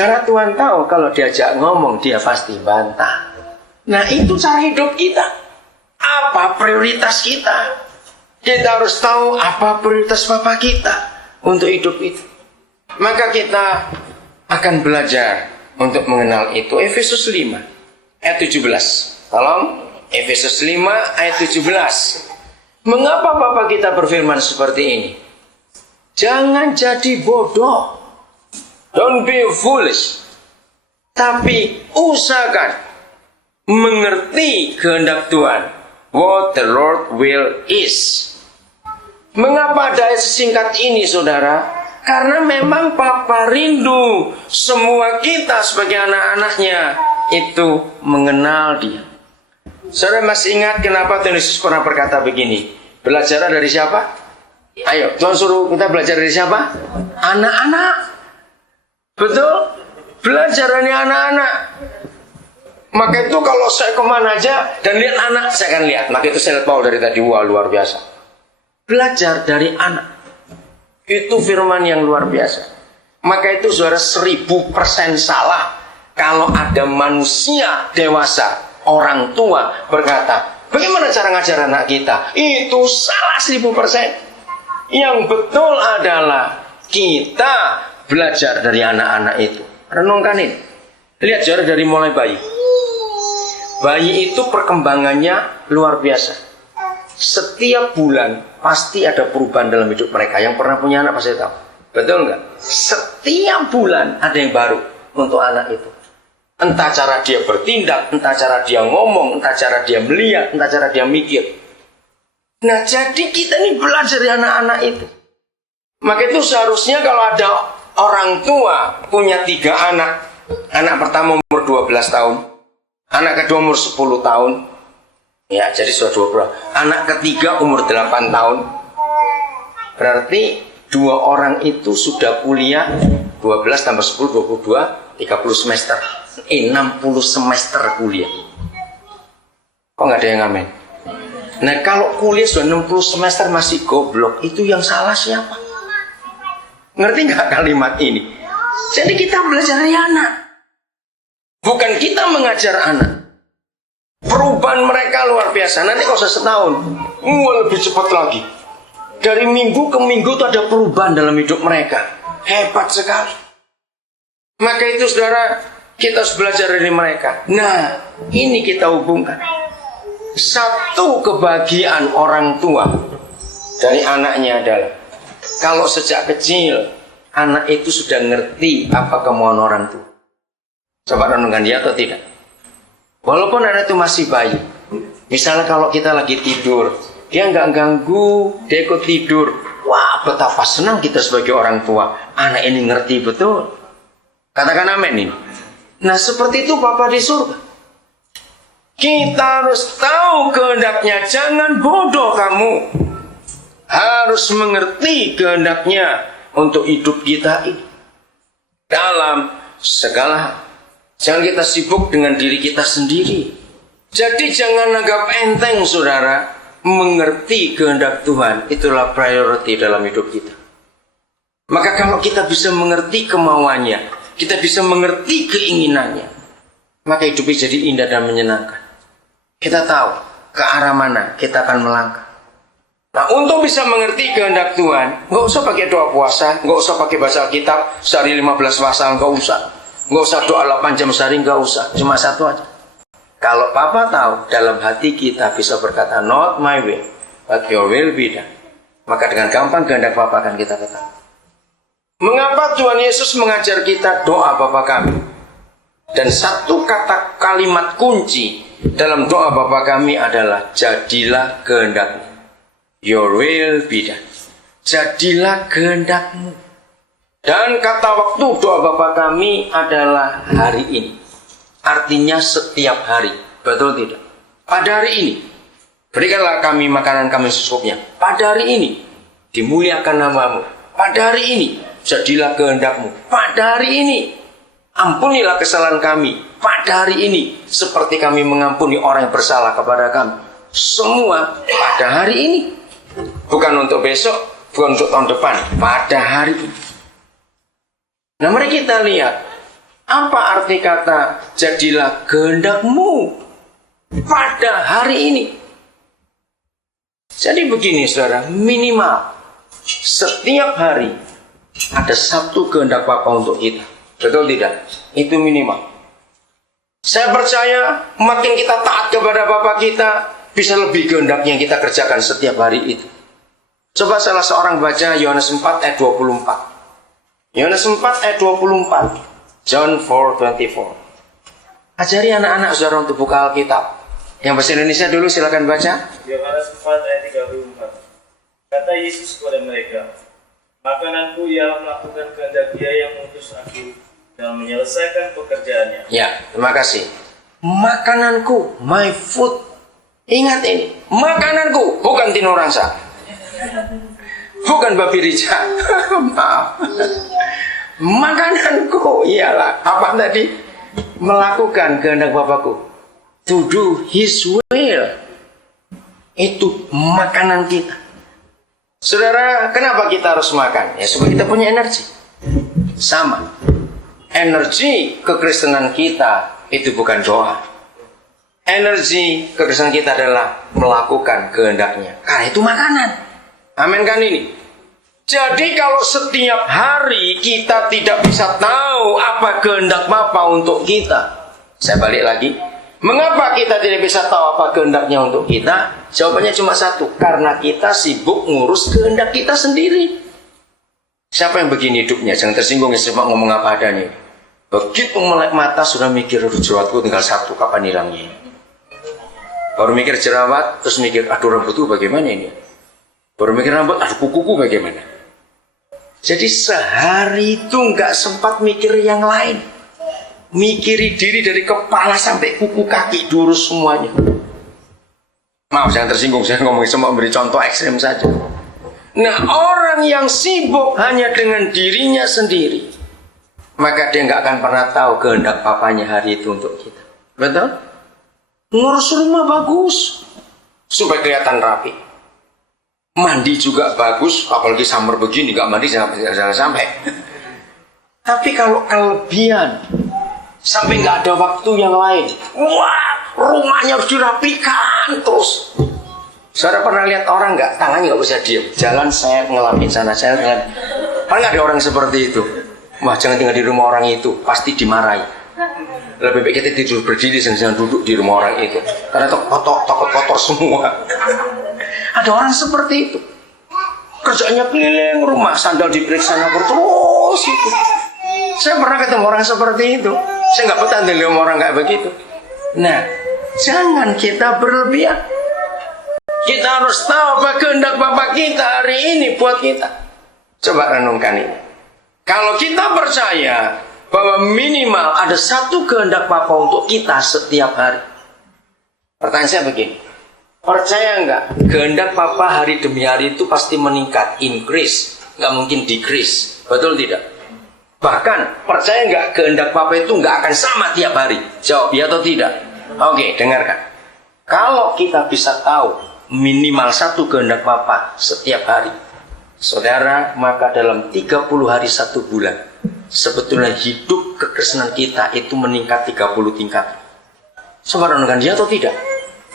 Karena Tuhan tahu kalau diajak ngomong dia pasti bantah. Nah itu cara hidup kita. Apa prioritas kita? Kita harus tahu apa prioritas Bapa kita untuk hidup itu. Maka kita akan belajar untuk mengenal itu. Efesus 5 ayat 17. Tolong, Efesus 5 ayat 17. Mengapa Bapa kita berfirman seperti ini? Jangan jadi bodoh. Don't be foolish. Tapi usahakan mengerti kehendak Tuhan. What the Lord will is. Mengapa ada sesingkat ini, saudara? Karena memang Papa rindu semua kita sebagai anak-anaknya itu mengenal Dia. Saudara masih ingat kenapa Tuhan Yesus pernah berkata begini? Belajar dari siapa? Ayo, Tuhan suruh kita belajar dari siapa? Anak-anak. Betul? Belajar dari anak-anak. Maka itu kalau saya kemana aja dan lihat anak, saya akan lihat. Maka itu saya lihat Paul dari tadi, wah luar biasa. Belajar dari anak. Itu firman yang luar biasa. Maka itu saudara 1000% salah kalau ada manusia dewasa, orang tua berkata, bagaimana cara ngajar anak kita? Itu salah 1000%. Yang betul adalah kita belajar dari anak-anak itu. Renungkan ini. Lihat saudara dari mulai bayi. Bayi itu perkembangannya luar biasa. Setiap bulan pasti ada perubahan dalam hidup mereka. Yang pernah punya anak pasti tahu. Betul nggak? Setiap bulan ada yang baru untuk anak itu. Entah cara dia bertindak, entah cara dia ngomong, entah cara dia melihat, entah cara dia mikir. Nah jadi kita ini belajar dari anak-anak itu. Maka itu seharusnya kalau ada orang tua punya 3 anak. Anak pertama umur 12 tahun. Anak kedua umur 10 tahun. Ya, jadi sudah 20. Anak ketiga umur 8 tahun. Berarti 2 orang itu sudah kuliah 12 tambah 10, 22, 30 semester. 60 semester kuliah. Kok nggak ada yang ngamen? Nah, kalau kuliah sudah 60 semester masih goblok, itu yang salah siapa? Ngerti nggak kalimat ini? Jadi kita belajar dari anak. Bukan kita mengajar anak. Perubahan mereka luar biasa. Nanti kalau setahun, lebih cepat lagi. Dari minggu ke minggu itu ada perubahan dalam hidup mereka. Hebat sekali. Maka itu saudara, kita harus belajar dari mereka. Nah, ini kita hubungkan. Satu kebahagiaan orang tua dari anaknya adalah kalau sejak kecil anak itu sudah ngerti apa kemauan orang tua. Coba renungkan dia atau tidak. Walaupun anak itu masih bayi. Misalnya kalau kita lagi tidur, dia nggak ganggu, dia ikut tidur. Wah, betapa senang kita sebagai orang tua. Anak ini ngerti betul. Katakan amin ini. Nah seperti itu Bapa di surga. Kita harus tahu kehendaknya. Jangan bodoh kamu. Harus mengerti kehendaknya untuk hidup kita ini. Dalam segala hal. Jangan kita sibuk dengan diri kita sendiri. Jadi jangan anggap enteng saudara. Mengerti kehendak Tuhan. Itulah priority dalam hidup kita. Maka kalau kita bisa mengerti kemauannya. Kita bisa mengerti keinginannya. Maka hidupnya jadi indah dan menyenangkan. Kita tahu ke arah mana kita akan melangkah. Nah untuk bisa mengerti kehendak Tuhan. Nggak usah pakai doa puasa. Nggak usah pakai baca Alkitab. Sehari 15 pasal nggak usah. Nggak usah doa 8 jam sehari, nggak usah. Cuma satu aja. Kalau Papa tahu, dalam hati kita bisa berkata, not my will, but your will be done. Maka dengan gampang kehendak Papa akan kita ketahui. Mengapa Tuhan Yesus mengajar kita doa Bapa kami? Dan satu kata kalimat kunci dalam doa Bapa kami adalah, jadilah kehendakmu. Your will be done. Jadilah kehendakmu. Dan kata waktu doa Bapa kami adalah hari ini. Artinya setiap hari. Betul tidak? Pada hari ini. Berikanlah kami makanan kami secukupnya. Pada hari ini. Dimuliakan namamu. Pada hari ini. Jadilah kehendakmu. Pada hari ini. Ampunilah kesalahan kami. Pada hari ini. Seperti kami mengampuni orang yang bersalah kepada kami. Semua pada hari ini. Bukan untuk besok. Bukan untuk tahun depan. Pada hari ini. Nah mari kita lihat. Apa arti kata jadilah kehendakmu pada hari ini? Jadi begini saudara, minimal setiap hari ada satu kehendak Bapa untuk kita. Betul tidak? Itu minimal. Saya percaya makin kita taat kepada Bapa kita, bisa lebih kehendaknya yang kita kerjakan setiap hari itu. Coba salah seorang baca Yohanes 4 ayat 24. Yohanes 4 ayat 24. John 4:24. Ajari anak-anak saudara untuk buka Alkitab. Yang bahasa Indonesia dulu silakan baca. Yohanes 4 ayat 34. Kata Yesus kepada mereka, makananku ialah melakukan kehendak Dia yang mengutus aku dan menyelesaikan pekerjaannya. Ya, terima kasih. Makananku, my food. Ingat ini, makananku, bukan Tino Rangsa, bukan Babi Rica. Maaf. Makananku ialah apa tadi? Melakukan kehendak Bapakku. To do His will. Itu makanan kita. Saudara, kenapa kita harus makan? Ya supaya kita punya energi. Sama. Energi kekristenan kita itu bukan doa. Energi kekristenan kita adalah melakukan kehendaknya. Karena itu makanan. Amin kan ini? Jadi kalau setiap hari kita tidak bisa tahu apa kehendak Bapa untuk kita. Saya balik lagi. Mengapa kita tidak bisa tahu apa kehendaknya untuk kita? Jawabannya cuma satu. Karena kita sibuk ngurus kehendak kita sendiri. Siapa yang begini hidupnya? Jangan tersinggung ya, cuma ngomong apa adanya. Begitu melek mata sudah mikir, jerawatku tinggal satu, kapan hilangnya? Baru mikir jerawat, terus mikir, aduh rambutku bagaimana ini? Baru mikir rambut, aduh kukuku bagaimana? Jadi sehari itu nggak sempat mikir yang lain. Mikiri diri dari kepala sampai kuku kaki diurus semuanya. Maaf jangan tersinggung, saya ngomong cuma memberi contoh ekstrim saja. Nah orang yang sibuk hanya dengan dirinya sendiri, maka dia nggak akan pernah tahu kehendak Papanya hari itu untuk kita. Betul? Ngurus rumah bagus supaya kelihatan rapi. Mandi juga bagus, apalagi summer begini nggak mandi jangan sampai. Tapi kalau kelebihan sampai nggak ada waktu yang lain, wah rumahnya harus dirapikan terus. Saudara pernah lihat orang nggak tangannya nggak bisa diam, jalan saya ngelamin sana saya ngelamin. Pernah nggak ada orang seperti itu? Wah jangan tinggal di rumah orang itu, pasti dimarahi. Lebih baik kita tidur berdiri jangan duduk di rumah orang itu, karena kotor semua. Ada orang seperti itu. Kerjanya keliling rumah, sandal diperiksa terus itu. Saya pernah ketemu orang seperti itu. Saya nggak betah dengan orang kayak begitu. Nah, jangan kita berlebihan. Kita harus tahu apa kehendak Bapa kita hari ini buat kita. Coba renungkan ini. Kalau kita percaya bahwa minimal ada satu kehendak Bapa untuk kita setiap hari. Pertanyaan saya begini. Percaya nggak? Kehendak Papa hari demi hari itu pasti meningkat, increase, nggak mungkin decrease, betul tidak? Bahkan percaya nggak kehendak Papa itu nggak akan sama tiap hari? Jawab ya atau tidak? Oke, dengarkan. Kalau kita bisa tahu minimal satu kehendak Papa setiap hari, saudara, maka dalam 30 hari 1 bulan, sebetulnya hidup kekristenan kita itu meningkat 30 tingkat. Coba renungkan ya atau tidak?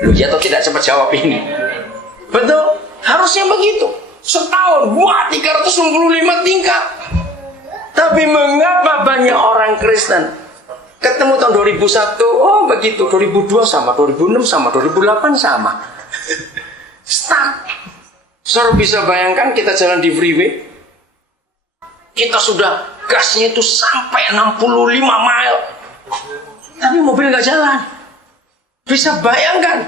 Lu ya atau tidak cepat jawab ini. Betul? Harusnya begitu. Setahun, wah 365 tingkat. Tapi mengapa banyak orang Kristen ketemu tahun 2001, oh begitu, 2002 sama, 2006 sama, 2008 sama. Stuck. Saudara bisa bayangkan kita jalan di freeway, kita sudah gasnya itu sampai 65 mile, tapi mobil nggak jalan. Bisa bayangkan,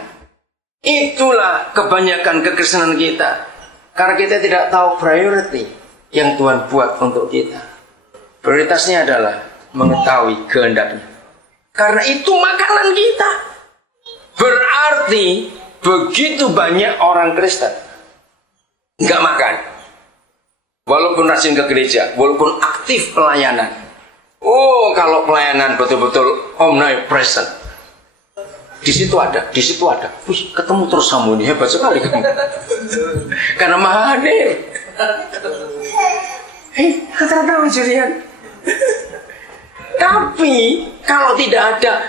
itulah kebanyakan kekristenan kita. Karena kita tidak tahu priority yang Tuhan buat untuk kita. Prioritasnya adalah mengetahui kehendaknya. Karena itu makanan kita. Berarti begitu banyak orang Kristen nggak makan, walaupun rajin ke gereja, walaupun aktif pelayanan. Oh, kalau pelayanan betul-betul omnipresent. Di situ ada. Wih, ketemu terus kamu ini, hebat sekali kamu. Karena maha hadir. Kata-kata Jurian. Tapi kalau tidak ada